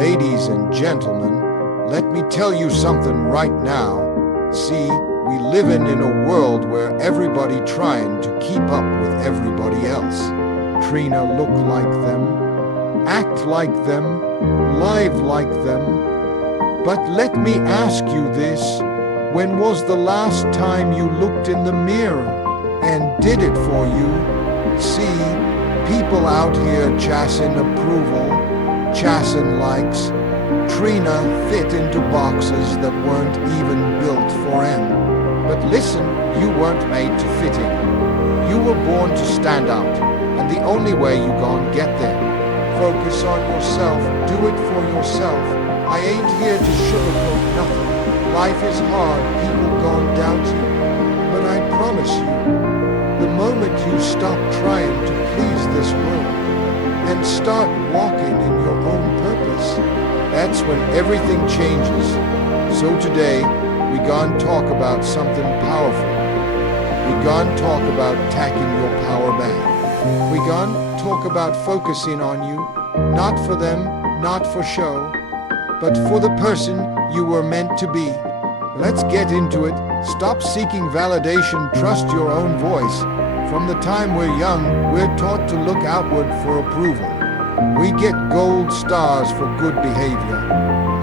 Ladies and gentlemen, let me tell you something right now. See, we living in a world where everybody trying to keep up with everybody else. Trina look like them, act like them, live like them. But let me ask you this, when was the last time you looked in the mirror and did it for you? See, people out here chasing approval, chasing likes. Trina fit into boxes that weren't even built for him. But listen, you weren't made to fit in. You were born to stand out, and the only way you gon' get there. Focus on yourself, do it for yourself. I ain't here to sugarcoat nothing. Life is hard, people gon' doubt you. But I promise you, the moment you stop trying to please this world and start walking in your own purpose, that's when everything changes. So today, we gon' talk about something powerful. We gon' talk about taking your power back. We gon' talk about focusing on you, not for them, not for show, but for the person you were meant to be. Let's get into it. Stop seeking validation, trust your own voice. From the time we're young, we're taught to look outward for approval. We get gold stars for good behavior,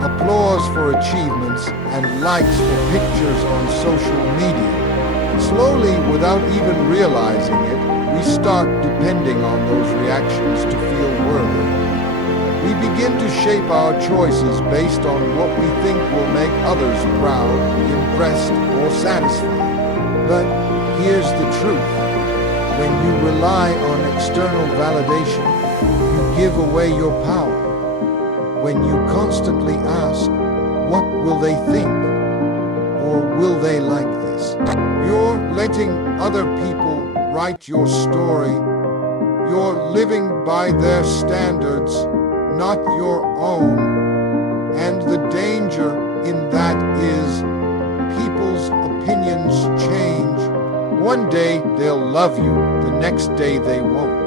applause for achievements, and likes for pictures on social media. Slowly, without even realizing it, we start depending on those reactions to feel worthy. We begin to shape our choices based on what we think will make others proud, impressed, or satisfied. But here's the truth. When you rely on external validation, you give away your power. When you constantly ask, what will they think? Or will they like this? You're letting other people write your story. You're living by their standards, not your own. And the danger in that is people's opinions change. One day they'll love you, the next day they won't.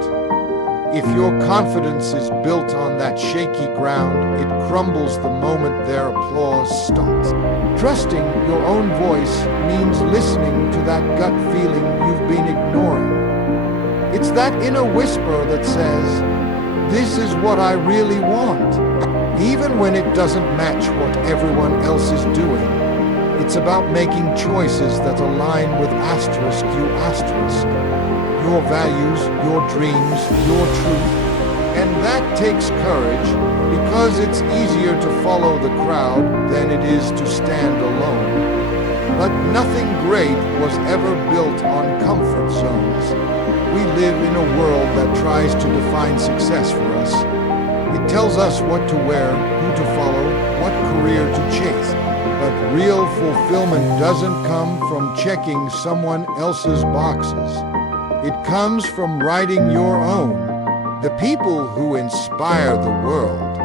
If your confidence is built on that shaky ground, it crumbles the moment their applause stops. Trusting your own voice means listening to that gut feeling you've been ignoring. It's that inner whisper that says, this is what I really want, even when it doesn't match what everyone else is doing. It's about making choices that align with asterisk you asterisk. Your values, your dreams, your truth. And that takes courage, because it's easier to follow the crowd than it is to stand alone. But nothing great was ever built on comfort zones. We live in a world that tries to define success for us. It tells us what to wear, who to follow, what career to chase. But real fulfillment doesn't come from checking someone else's boxes. It comes from writing your own. The people who inspire the world,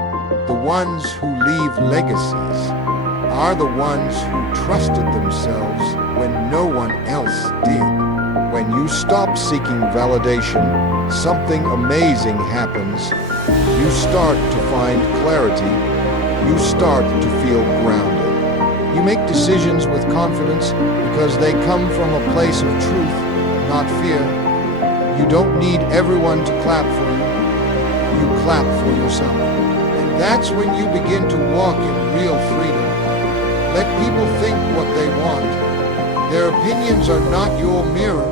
the ones who leave legacies, are the ones who trusted themselves when no one else did. When you stop seeking validation, something amazing happens. You start to find clarity. You start to feel grounded. You make decisions with confidence because they come from a place of truth, not fear. You don't need everyone to clap for you. You clap for yourself. And that's when you begin to walk in real freedom. Let people think what they want. Their opinions are not your mirror.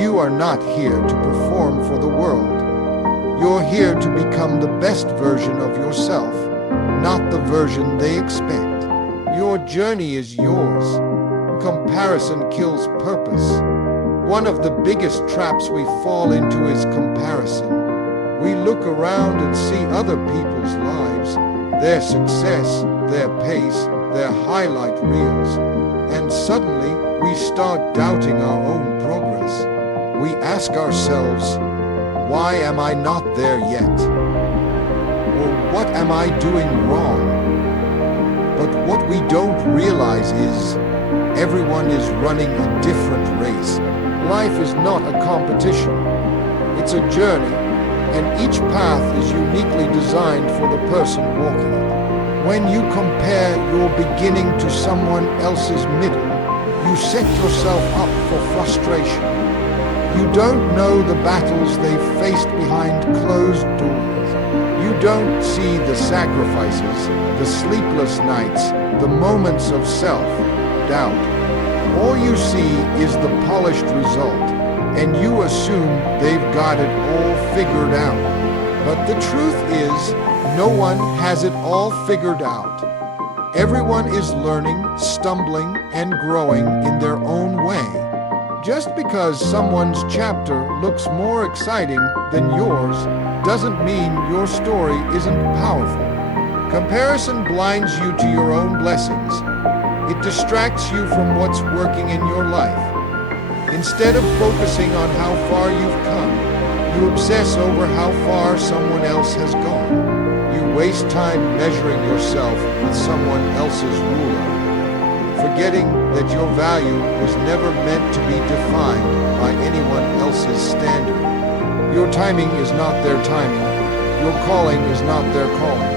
You are not here to perform for the world. You're here to become the best version of yourself, not the version they expect. Your journey is yours. Comparison kills purpose. One of the biggest traps we fall into is comparison. We look around and see other people's lives, their success, their pace, their highlight reels, and suddenly we start doubting our own progress. We ask ourselves, why am I not there yet? Or what am I doing wrong? But what we don't realize is everyone is running a different race. Life is not a competition. It's a journey, and each path is uniquely designed for the person walking it. When you compare your beginning to someone else's middle, you set yourself up for frustration. You don't know the battles they've faced behind closed doors. You don't see the sacrifices, the sleepless nights, the moments of self-doubt. All you see is the polished result, and you assume they've got it all figured out. But the truth is, no one has it all figured out. Everyone is learning, stumbling, and growing in their own way. Just because someone's chapter looks more exciting than yours doesn't mean your story isn't powerful. Comparison blinds you to your own blessings. It distracts you from what's working in your life. Instead of focusing on how far you've come, you obsess over how far someone else has gone. You waste time measuring yourself with someone else's ruler, forgetting that your value was never meant to be defined by anyone else's standard. Your timing is not their timing. Your calling is not their calling.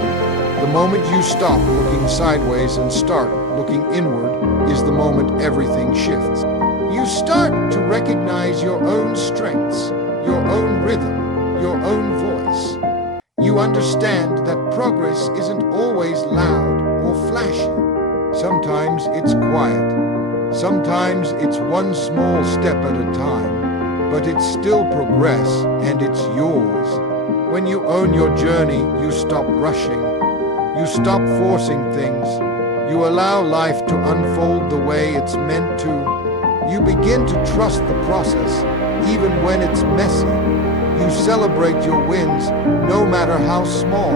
The moment you stop looking sideways and start looking inward is the moment everything shifts. You start to recognize your own strengths, your own rhythm, your own voice. You understand that progress isn't always loud or flashy. Sometimes it's quiet. Sometimes it's one small step at a time, but it's still progress and it's yours. When you own your journey, you stop rushing. You stop forcing things. You allow life to unfold the way it's meant to. You begin to trust the process, even when it's messy. You celebrate your wins, no matter how small,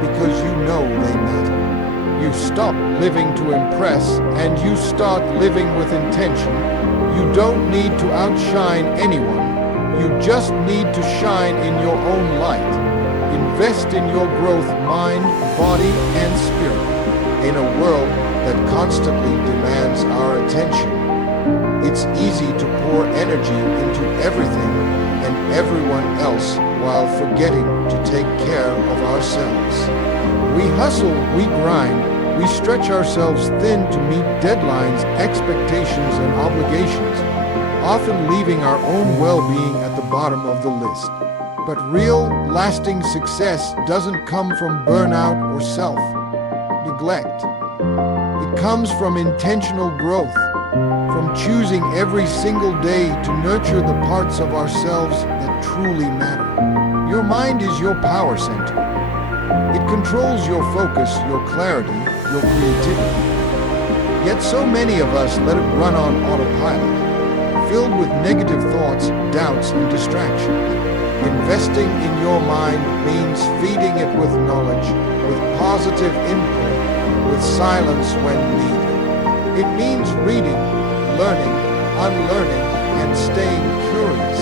because you know they matter. You stop living to impress, and you start living with intention. You don't need to outshine anyone. You just need to shine in your own light. Invest in your growth, mind, body, and spirit. In a world that constantly demands our attention, it's easy to pour energy into everything and everyone else while forgetting to take care of ourselves. We hustle, we grind, we stretch ourselves thin to meet deadlines, expectations, and obligations, often leaving our own well-being at the bottom of the list. But real, lasting success doesn't come from burnout or self-neglect. It comes from intentional growth, from choosing every single day to nurture the parts of ourselves that truly matter. Your mind is your power center. It controls your focus, your clarity, your creativity. Yet so many of us let it run on autopilot, filled with negative thoughts, doubts, and distractions. Investing in your mind means feeding it with knowledge, with positive input, with silence when needed. It means reading, learning, unlearning, and staying curious.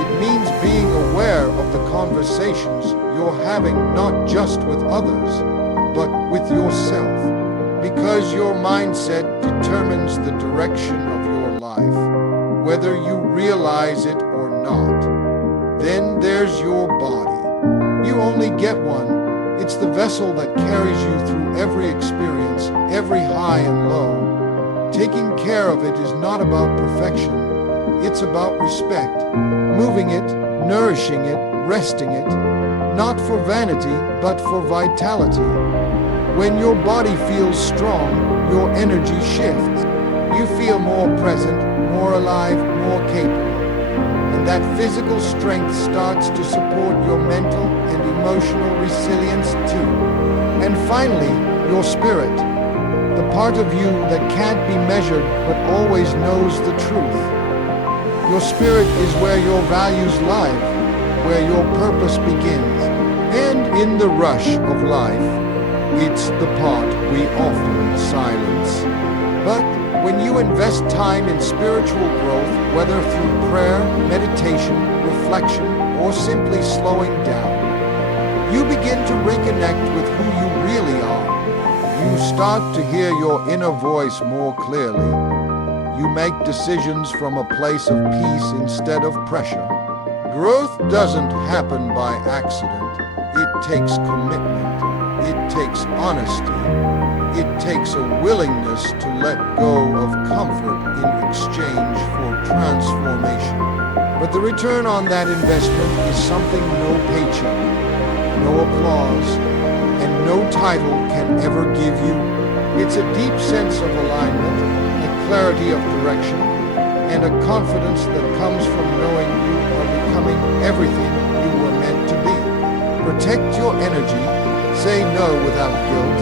It means being aware of the conversations you're having not just with others, but with yourself. Because your mindset determines the direction of your life, whether you realize it or not. Then there's your body. You only get one. It's the vessel that carries you through every experience, every high and low. Taking care of it is not about perfection. It's about respect. Moving it, nourishing it, resting it. Not for vanity, but for vitality. When your body feels strong, your energy shifts. You feel more present, more alive, more capable. And that physical strength starts to support your mental and emotional resilience too. And finally, your spirit, the part of you that can't be measured but always knows the truth. Your spirit is where your values lie, where your purpose begins. And in the rush of life, it's the part we often silence. But when you invest time in spiritual growth, whether through prayer, meditation, reflection, or simply slowing down, you begin to reconnect with who you really are. You start to hear your inner voice more clearly. You make decisions from a place of peace instead of pressure. Growth doesn't happen by accident. It takes commitment. It takes honesty. It takes a willingness to let go of comfort in exchange for transformation. But the return on that investment is something no paycheck, no applause, and no title can ever give you. It's a deep sense of alignment, a clarity of direction, and a confidence that comes from knowing you are becoming everything you were meant to be. Protect your energy. Say no without guilt.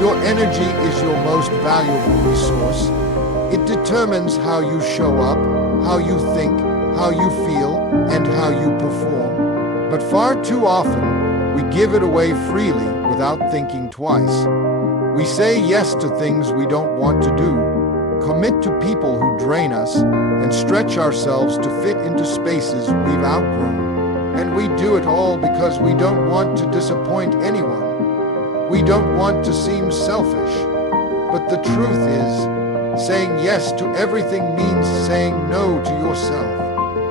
Your energy is your most valuable resource. It determines how you show up, how you think, how you feel, and how you perform. But far too often, we give it away freely without thinking twice. We say yes to things we don't want to do, commit to people who drain us, and stretch ourselves to fit into spaces we've outgrown. And we do it all because we don't want to disappoint anyone. We don't want to seem selfish. But the truth is, saying yes to everything means saying no to yourself.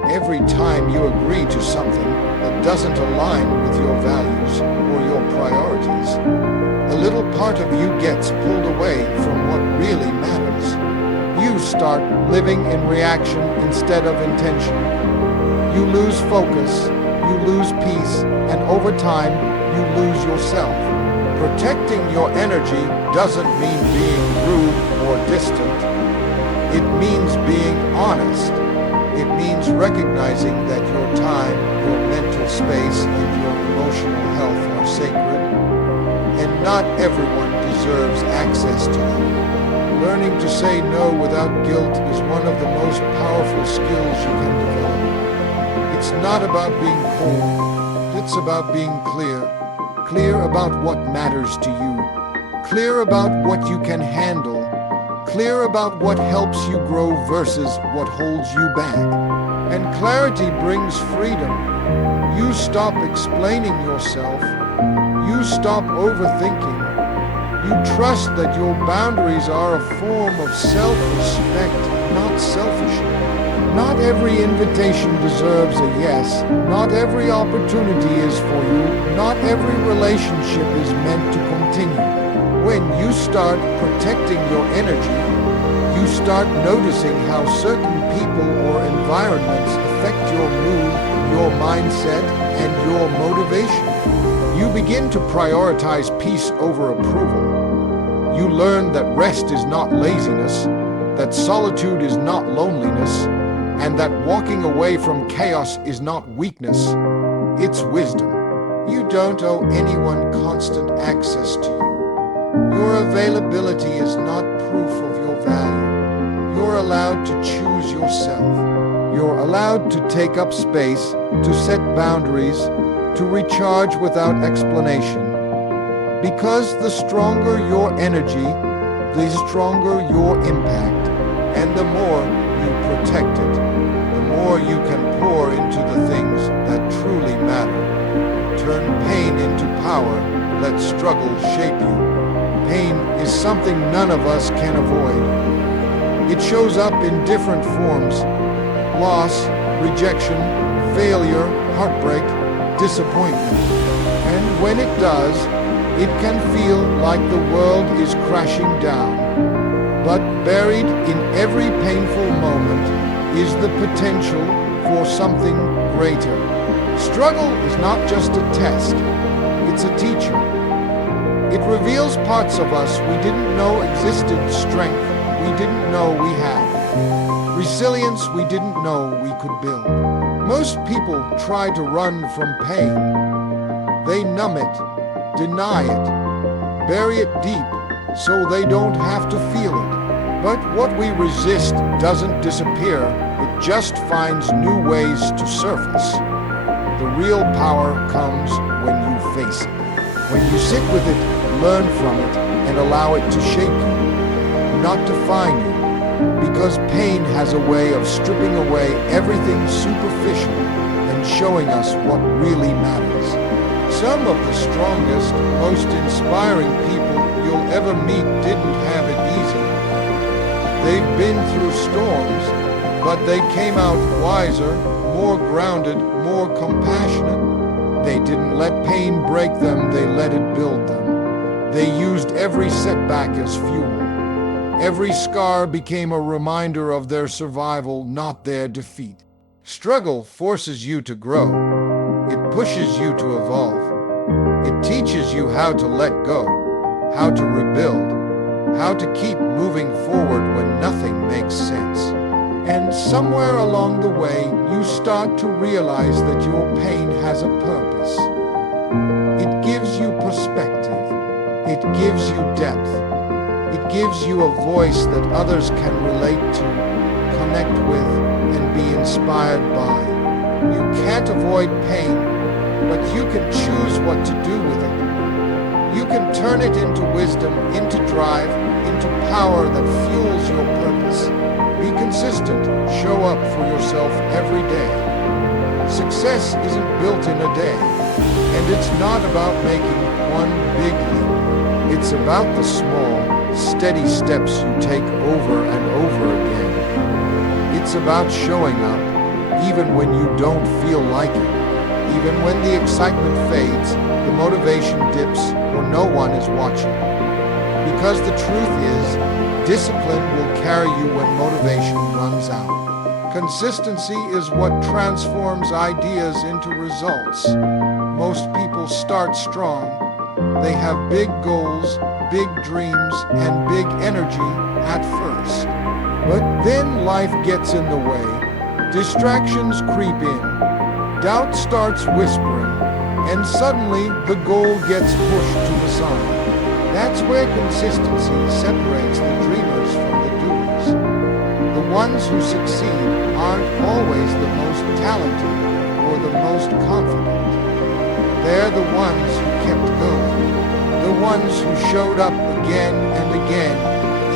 Every time you agree to something that doesn't align with your values or your priorities, a little part of you gets pulled away from what really matters. You start living in reaction instead of intention. You lose focus, you lose peace, and over time, you lose yourself. Protecting your energy doesn't mean being rude or distant. It means being honest. It means recognizing that your time, your mental space, and your emotional health are sacred, and not everyone deserves access to them. Learning to say no without guilt is one of the most powerful skills you can develop. It's not about being cold, it's about being clear. Clear about what matters to you. Clear about what you can handle. Clear about what helps you grow versus what holds you back. And clarity brings freedom. You stop explaining yourself. You stop overthinking. You trust that your boundaries are a form of self-respect, not selfishness. Not every invitation deserves a yes. Not every opportunity is for you. Not every relationship is meant to continue. When you start protecting your energy, you start noticing how certain people or environments affect your mood, your mindset, and your motivation. You begin to prioritize peace over approval. You learn that rest is not laziness, that solitude is not loneliness, and that walking away from chaos is not weakness, it's wisdom. You don't owe anyone constant access to you. Your availability is not proof of your value. You're allowed to choose yourself. You're allowed to take up space, to set boundaries, to recharge without explanation. Because the stronger your energy, the stronger your impact, and the more you protect it, the more you can pour into the things that truly matter. Turn pain into power. Let struggle shape you. Pain is something none of us can avoid. It shows up in different forms: loss, rejection, failure, heartbreak, disappointment. And when it does, it can feel like the world is crashing down. But buried in every painful moment is the potential for something greater. Struggle is not just a test, it's a teacher. It reveals parts of us we didn't know existed, strength we didn't know we had, resilience we didn't know we could build. Most people try to run from pain. They numb it, deny it, bury it deep so they don't have to feel it. But what we resist doesn't disappear, it just finds new ways to surface. The real power comes when you face it. When you sit with it, learn from it, and allow it to shape you, not define you. Because pain has a way of stripping away everything superficial and showing us what really matters. Some of the strongest, most inspiring people you'll ever meet didn't have it easy. They've been through storms, but they came out wiser, more grounded, more compassionate. They didn't let pain break them, they let it build them. They used every setback as fuel. Every scar became a reminder of their survival, not their defeat. Struggle forces you to grow. It pushes you to evolve. It teaches you how to let go, how to rebuild, how to keep moving forward when nothing makes sense. And somewhere along the way, you start to realize that your pain has a purpose. It gives you perspective. It gives you depth. It gives you a voice that others can relate to, connect with, and be inspired by. You can't avoid pain, but you can choose what to do with it. You can turn it into wisdom, into drive, into power that fuels your purpose. Be consistent. Show up for yourself every day. Success isn't built in a day, and it's not about making one big leap. It's about the small, steady steps you take over and over again. It's about showing up, even when you don't feel like it. Even when the excitement fades, the motivation dips, or no one is watching. Because the truth is, discipline will carry you when motivation runs out. Consistency is what transforms ideas into results. Most people start strong. They have big goals, big dreams, and big energy at first. But then life gets in the way. Distractions creep in. Doubt starts whispering, and suddenly the goal gets pushed to the side. That's where consistency separates the dreamers from the doers. The ones who succeed aren't always the most talented or the most confident. They're the ones who kept going, the ones who showed up again and again,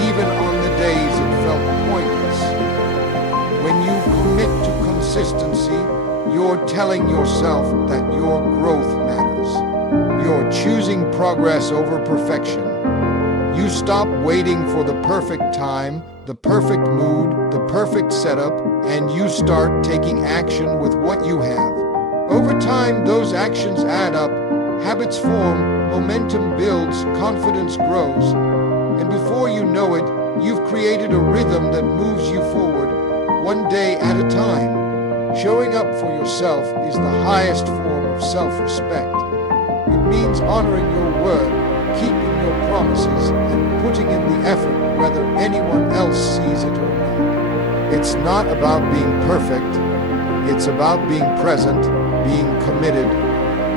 even on the days it felt pointless. When you commit to consistency, you're telling yourself that your growth matters. You're choosing progress over perfection. You stop waiting for the perfect time, the perfect mood, the perfect setup, and you start taking action with what you have. Over time, those actions add up, habits form, momentum builds, confidence grows, and before you know it, you've created a rhythm that moves you forward, one day at a time. Showing up for yourself is the highest form of self-respect. It means honoring your word, keeping your promises, and putting in the effort whether anyone else sees it or not. It's not about being perfect. It's about being present, being committed,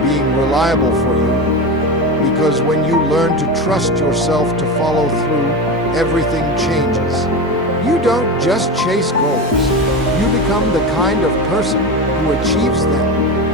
being reliable for you. Because when you learn to trust yourself to follow through, everything changes. You don't just chase goals. You become the kind of person who achieves them.